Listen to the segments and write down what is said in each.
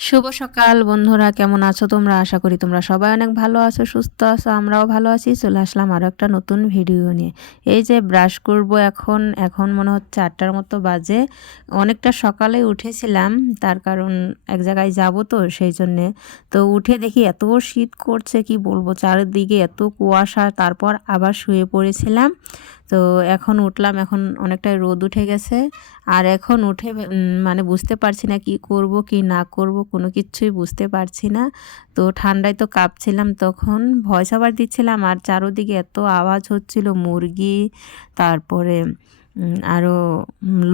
শুভ সকাল বন্ধুরা, কেমন আছো তোমরা? আশা করি তোমরা সবাই অনেক ভালো আছো, সুস্থ আছো। আমরাও ভালো আছি। চলে আসলাম আরও একটা নতুন ভিডিও নিয়ে। এই যে ব্রাশ করব এখন, এখন মনে হচ্ছে 8টার মতো বাজে। অনেকটা সকালে উঠেছিলাম, তার কারণ এক জায়গায় যাব তো সেই জন্যে। তো উঠে দেখি এত শীত করছে, কি বলবো, চারিদিকে এত কুয়াশা। তারপর আবার শুয়ে পড়েছিলাম। তো এখন উঠলাম, এখন অনেকটাই রোদ উঠে গেছে। আর এখন উঠে মানে বুঝতে পারছি না কি করব কি না করব, কোনো কিছুই বুঝতে পারছি না। তো ঠান্ডায় তো কাঁপছিলাম, তখন ভয়েস ওভার দিচ্ছিলাম আর চারোদিকে এত আওয়াজ হচ্ছিল, মুরগি, তারপরে আরও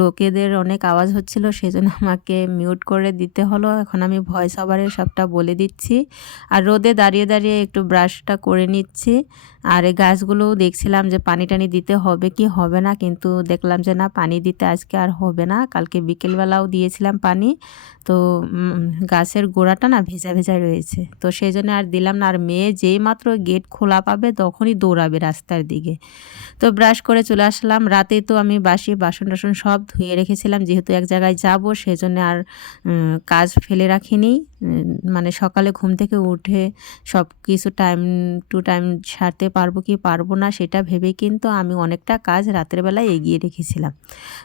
লোকেদের অনেক আওয়াজ হচ্ছিল, সেজন্য আমাকে মিউট করে দিতে হলো। এখন আমি ভয়েস ওভারে সবটা বলে দিচ্ছি। আর রোদে দাঁড়িয়ে দাঁড়িয়ে একটু ব্রাশটা করে নিচ্ছি। আর এই গাছগুলোও দেখছিলাম যে পানি টানি দিতে হবে কি হবে না, কিন্তু দেখলাম যে না, পানি দিতে আজকে আর হবে না। কালকে বিকেলবেলাও দিয়েছিলাম পানি, তো গাছের গোড়াটা না ভেজা ভেজা রয়েছে, তো সেই জন্য আর দিলাম না। আর মেয়ে যেই মাত্র গেট খোলা পাবে তখনই দৌড়াবে রাস্তার দিকে। তো ব্রাশ করে চলে আসলাম। রাতে তো আমি বাসি বাসন টাসন সব ধুয়ে রেখেছিলাম, যেহেতু এক জায়গায় যাব সেজন্য আর কাজ ফেলে রাখিনি। মানে সকালে ঘুম থেকে উঠে সব কিছু টাইম টু টাইম সারতে পারবো কি পারবো না সেটা ভেবে কিন্তু আমি অনেকটা কাজ রাতের বেলায় এগিয়ে রেখেছিলাম।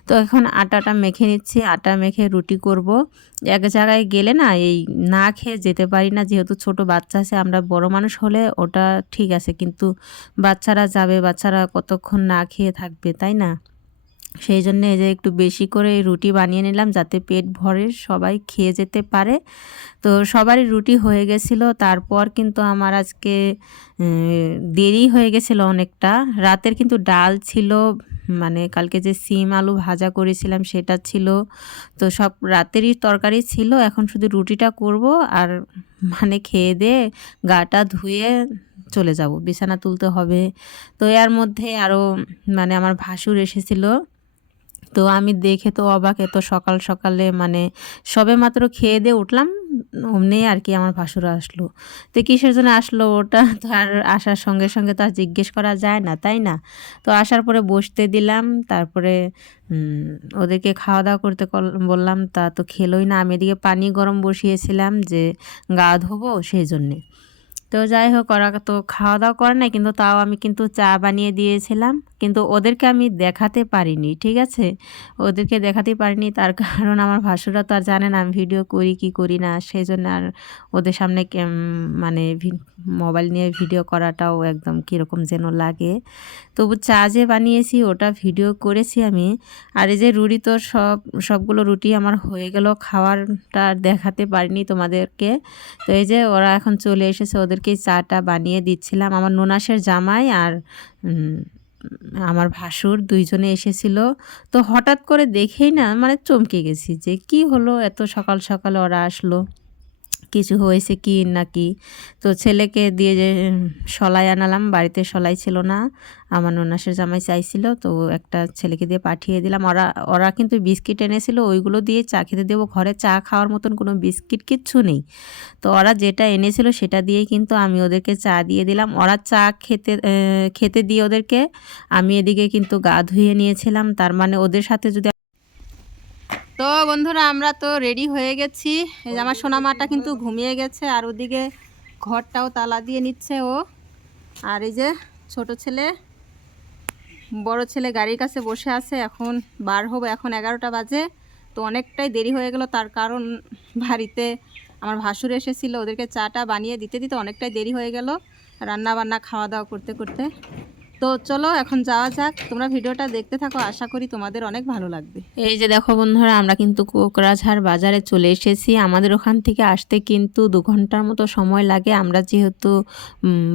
তো এখন আটাটা মেখে নিচ্ছি, আটা মেখে রুটি করব। এক জায়গায় গেলে না এই না খেয়ে যেতে পারি না, যেহেতু ছোট বাচ্চা আছে। আমরা বড় মানুষ হলে ওটা ঠিক আছে, কিন্তু বাচ্চারা যাবে, বাচ্চারা কতক্ষণ না খেয়ে থাকবে, তাই না? সেই জন্য এই যে একটু বেশি করে রুটি বানিয়ে নিলাম, যাতে পেট ভরে সবাই খেয়ে যেতে পারে। তো সবারই রুটি হয়ে গেছিলো। তারপর কিন্তু আমার আজকে দেরি হয়ে গেছিলো অনেকটা। রাতের কিন্তু ডাল ছিল, মানে কালকে যে সিম আলু ভাজা করেছিলাম সেটা ছিল। তো সব রাতেরই তরকারি ছিল। এখন শুধু রুটিটা করব আর মানে খেয়ে দিয়ে গাটা ধুয়ে চলে যাব, বিছানা তুলতে হবে। তো এর মধ্যে আরও মানে আমার ভাসুর এসেছিলো। তো আমি দেখে তো অবাক, এত সকাল সকালে মানে সবেমাত্র খেয়ে দিয়ে উঠলাম, অমনি আর কি আমার ভাসুর আসলো। তো কিসের জন্য আসলো ওটা তো আর আসার সঙ্গে সঙ্গে তো আর জিজ্ঞেস করা যায় না, তাই না? তো আসার পরে বসতে দিলাম, তারপরে ওদেরকে খাওয়া দাওয়া করতে বললাম, তা তো খেলোই না। আমি এদিকে পানি গরম বসিয়েছিলাম যে গা ধোবো সেই জন্যে। তো যাই হোক, ওরা তো খাওয়া দাওয়া করে নাই, কিন্তু তাও আমি কিন্তু চা বানিয়ে দিয়েছিলাম। কিন্তু ওদেরকে আমি দেখাতে পারিনি, ঠিক আছে? ওদেরকে দেখাতে পারিনি, তার কারণ আমার ভাসুরা তো আর জানে না আমি ভিডিও করি কি করি না, সেই জন্য আর ওদের সামনে মানে মোবাইল নিয়ে ভিডিও করাটাও একদম কীরকম যেন লাগে। তবু চা যে বানিয়েছি ওটা ভিডিও করেছি আমি। আর এই যে রুটি তো সবগুলো রুটি আমার হয়ে গেল, খাওয়ারটা আর দেখাতে পারিনি তোমাদেরকে। তো এই যে ওরা এখন চলে এসেছে, ওদেরকে চাটা বানিয়ে দিচ্ছিলাম। আমার ননাসের জামাই আর আমার ভাসুর দুইজনে এসেছিল। তো হঠাৎ করে দেখেই না মানে চমকে গেছি যে কি হলো, এত সকাল সকালে ওরা আসলো, কিছু হয়েছে কি নাকি। তো ছেলেকে দিয়ে যে শলাই আনালাম, বাড়িতে শলাই ছিল না, আমার ননাসের জামাই চাইছিল, তো একটা ছেলেকে দিয়ে পাঠিয়ে দিলাম। ওরা ওরা কিন্তু বিস্কিট এনেছিল, ওইগুলো দিয়ে চা খেতে দেবো। ঘরে চা খাওয়ার মতন কোনো বিস্কিট কিচ্ছু নেই। তো ওরা যেটা এনেছিল সেটা দিয়েই কিন্তু আমি ওদেরকে চা দিয়ে দিলাম। ওরা চা খেতে দিয়ে ওদেরকে আমি এদিকে কিন্তু গা ধুয়ে নিয়েছিলাম। তার মানে ওদের সাথে যদি। তো বন্ধুরা, আমরা তো রেডি হয়ে গেছি। এই যে আমার সোনামাটা কিন্তু ঘুমিয়ে গেছে, আর ওদিকে ঘরটাও তালা দিয়ে নিচ্ছে ও। আর এই যে ছোট ছেলে, বড় ছেলে গাড়ির কাছে বসে আছে। এখন বার হবো, এখন 11টা বাজে। তো অনেকটাই দেরি হয়ে গেল, তার কারণ বাড়িতে আমার ভাসুর এসেছিলো, ওদেরকে চাটা বানিয়ে দিতে দিতে অনেকটাই দেরি হয়ে গেল, রান্না বান্না খাওয়া দাওয়া করতে করতে। তো চলো এখন যাওয়া যাক, তোমরা ভিডিওটা দেখতে থাকো, আশা করি তোমাদের অনেক ভালো লাগবে। এই যে দেখো বন্ধুরা, আমরা কিন্তু কোকরাঝাড় বাজারে চলে এসেছি। আমাদের ওখান থেকে আসতে কিন্তু 2 ঘন্টার মতো সময় লাগে। আমরা যেহেতু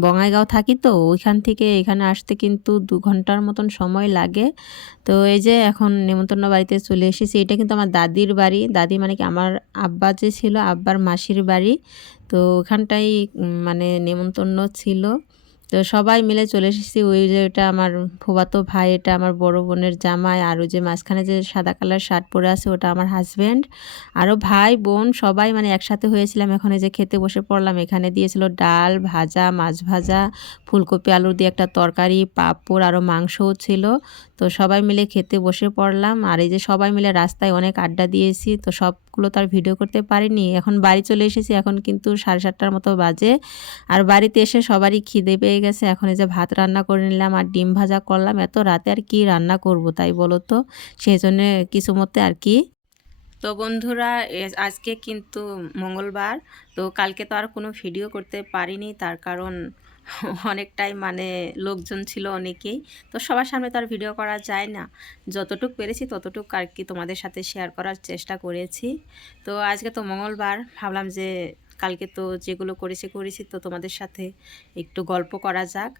বঙাইগাঁও থাকি, তো ওইখান থেকে এখানে আসতে কিন্তু 2 ঘন্টার মতন সময় লাগে। তো এই যে এখন নেমন্তন্ন বাড়িতে চলে এসেছি। এটা কিন্তু আমার দাদির বাড়ি, দাদি মানে কি আমার আব্বা যে ছিল, আব্বার মাসির বাড়ি। তো ওখানটাই মানে নেমন্তন্ন ছিল। তো সবাই মিলে চলে এসেছি। ওই যে এটা আমার ফুফাতো ভাই, এটা আমার বড় বোনের জামাই, আর ওই যে মাঝখানে যে সাদা কালার শার্ট পরে আছে ওটা আমার হাজব্যান্ড, আরও ভাই বোন সবাই মানে একসাথে হয়েছিলাম। এখন এই যে খেতে বসে পড়লাম। এখানে দিয়েছিল ডাল, ভাজা, মাছ ভাজা, ফুলকপি আলু দিয়ে একটা তরকারি, পাঁপড়, আরও মাংসও ছিল। তো সবাই মিলে খেতে বসে পড়লাম। আর এই যে সবাই মিলে রাস্তায় অনেক আড্ডা দিয়েছি। তো সবগুলো তো আর ভিডিও করতে পারিনি। এখন বাড়ি চলে এসেছি, এখন কিন্তু 7:30টার মতো বাজে। আর বাড়িতে এসে সবারই খিদে পেয়ে গেছে। এখন এই যে ভাত রান্না করে নিলাম আর ডিম ভাজা করলাম। এত রাতে আর কি রান্না করব তাই বলো তো, সেই জন্যে কিছু মতে আর কি। তো বন্ধুরা, আজকে কিন্তু মঙ্গলবার। তো কালকে তো আর কোনো ভিডিও করতে পারিনি, তার কারণ অনেকটাই মানে লোকজন ছিল অনেকেই। তো সবার সামনে তো আর ভিডিও করা যায় না, যতটুক পেরেছি ততটুক আর কি তোমাদের সাথে শেয়ার করার চেষ্টা করেছি। তো আজকে তো মঙ্গলবার, ভাবলাম যে কালকে তো যেগুলো করেছি তো তোমাদের সাথে একটু গল্প করা যাক।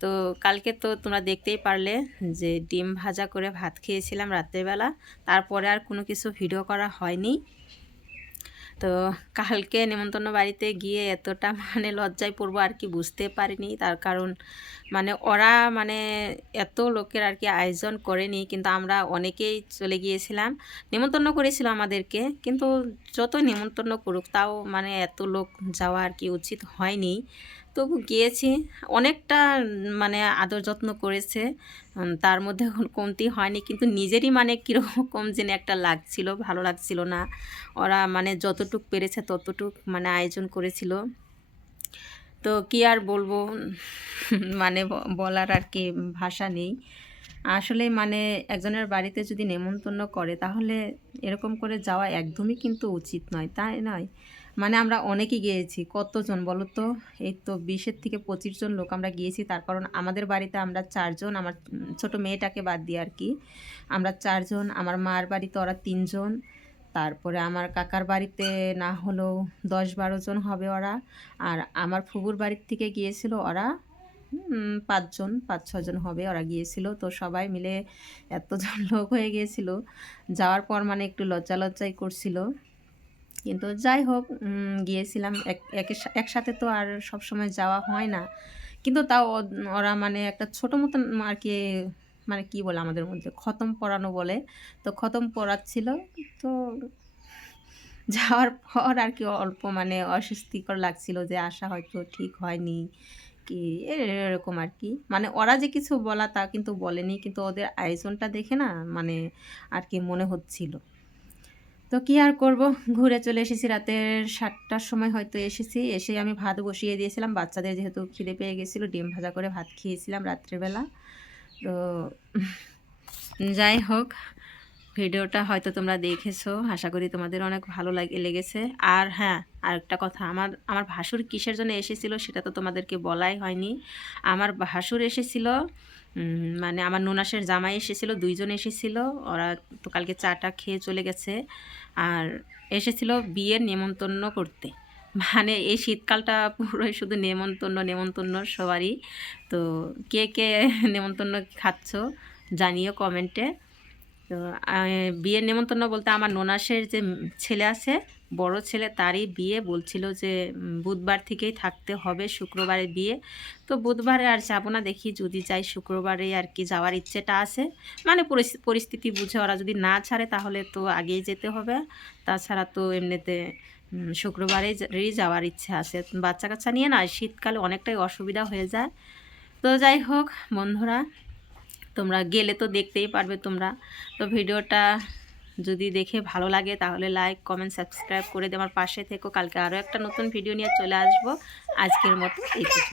তো কালকে তো তোমরা দেখতেই পারলে যে ডিম ভাজা করে ভাত খেয়েছিলাম রাত্রেবেলা। তারপরে আর কোনো কিছু ভিডিও করা হয়নি। তো কালকে নেমন্তন্ন বাড়িতে গিয়ে এতটা মানে লজ্জায় পড়বো আর কি বুঝতে পারিনি। তার কারণ মানে ওরা মানে এত লোকের আর কি আয়োজন করেনি, কিন্তু আমরা অনেকেই চলে গিয়েছিলাম। নেমন্তন্ন করেছিল আমাদেরকে, কিন্তু যত নেমন্তন্ন করুক তাও মানে এত লোক যাওয়া আর কি উচিত হয়নি। তবু গিয়েছি, অনেকটা মানে আদর যত্ন করেছে, তার মধ্যে কমতি হয়নি। কিন্তু নিজেরই মানে কীরকম যেন একটা লাগছিল, ভালো লাগছিল না। ওরা মানে যতটুক পেরেছে ততটুক মানে আয়োজন করেছিল। তো কি আর বলবো, মানে বলার আর কি ভাষা নেই। আসলে মানে একজনের বাড়িতে যদি নেমন্তন্ন করে তাহলে এরকম করে যাওয়া একদমই কিন্তু উচিত নয়, তাই নয়? মানে আমরা অনেকেই গিয়েছি, কতজন বলো তো? এই তো 20 থেকে 25 জন লোক আমরা গিয়েছি। তার কারণ আমাদের বাড়িতে আমরা 4 জন, আমার ছোট মেয়েটাকে বাদ দিয়ে আর কি। আমরা 4 জন, আমার মার বাড়িতে ওরা 3 জন, তারপরে আমার কাকার বাড়িতে না হলেও 10-12 জন হবে ওরা, আর আমার ফুফুর বাড়ির থেকে গিয়েছিল ওরা 5-6 জন হবে ওরা গিয়েছিল। তো সবাই মিলে এতজন লোক হয়ে গিয়েছিল, যাওয়ার পর মানে একটু লজ্জাই করছিল। কিন্তু যাই হোক, গিয়েছিলাম একসাথে তো আর সবসময় যাওয়া হয় না। কিন্তু তাও ওরা মানে একটা ছোটো মতন আর কি, মানে কি বলে আমাদের মধ্যে খতম পড়ানো বলে, তো খতম পড়াচ্ছিল। তো যাওয়ার পর আর কি অল্প মানে অস্বস্তিকর লাগছিল যে আসা হয়তো ঠিক হয়নি কি এরকম আর কি। মানে ওরা যে কিছু বলা তা কিন্তু বলেনি, কিন্তু ওদের আয়োজনটা দেখে না মানে আর কি মনে হচ্ছিল। তো কি আর করব, ঘুরে চলে এসেছি। রাতের 7টার সময় হয়তো এসেছি। এসে আমি ভাত বসিয়ে দিয়েছিলাম, বাচ্চাদের যেহেতু খিদে পেয়ে গেছিলো, ডিম ভাজা করে ভাত খেয়েছিলাম রাত্রেবেলা। তো যাই হোক, ভিডিওটা হয়তো তোমরা দেখেছো, আশা করি তোমাদের অনেক ভালো লেগেছে। আর হ্যাঁ, আরেকটা কথা, আমার ভাসুর কিসের জন্য এসেছিলো সেটা তো তোমাদেরকে বলাই হয়নি। আমার ভাসুর এসেছিল মানে আমার ননাসের জামাই এসেছিলো, 2 জন এসেছিলো। ওরা তো কালকে চাটা খেয়ে চলে গেছে। আর এসেছিলো বিয়ের নেমন্তন্ন করতে। মানে এই শীতকালটা পুরোই শুধু নেমন্তন্ন সবারই। তো কে কে নেমন্তন্ন খাচ্ছ জানিও কমেন্টে। তো বিয়ের নেমন্তন্ন বলতে আমার ননাসের যে ছেলে আছে, বড় ছেলে, তারই বিয়ে। বলছিল যে বুধবার থেকেই থাকতে হবে, শুক্রবারে বিয়ে। তো বুধবারে আর যাব না, দেখি যদি যাই শুক্রবারে আর কি যাওয়ার ইচ্ছেটা আছে। মানে পরিস্থিতি বুঝে ওরা যদি না ছাড়ে তাহলে তো আগেই যেতে হবে, তাছাড়া তো এমনিতে শুক্রবারেই যাওয়ার ইচ্ছে আছে। বাচ্চা কাচ্চা নিয়ে না শীতকালে অনেকটাই অসুবিধা হয়ে যায়। তো যাই হোক বন্ধুরা, তোমরা গেলে তো দেখতেই পারবে তোমরা। তো ভিডিওটা যদি দেখে ভালো লাগে তাহলে লাইক, কমেন্ট, সাবস্ক্রাইব করে দিয়ে আমার পাশে থেকো। কালকে আরও একটা নতুন ভিডিও নিয়ে চলে আসবো। আজকের মতো এই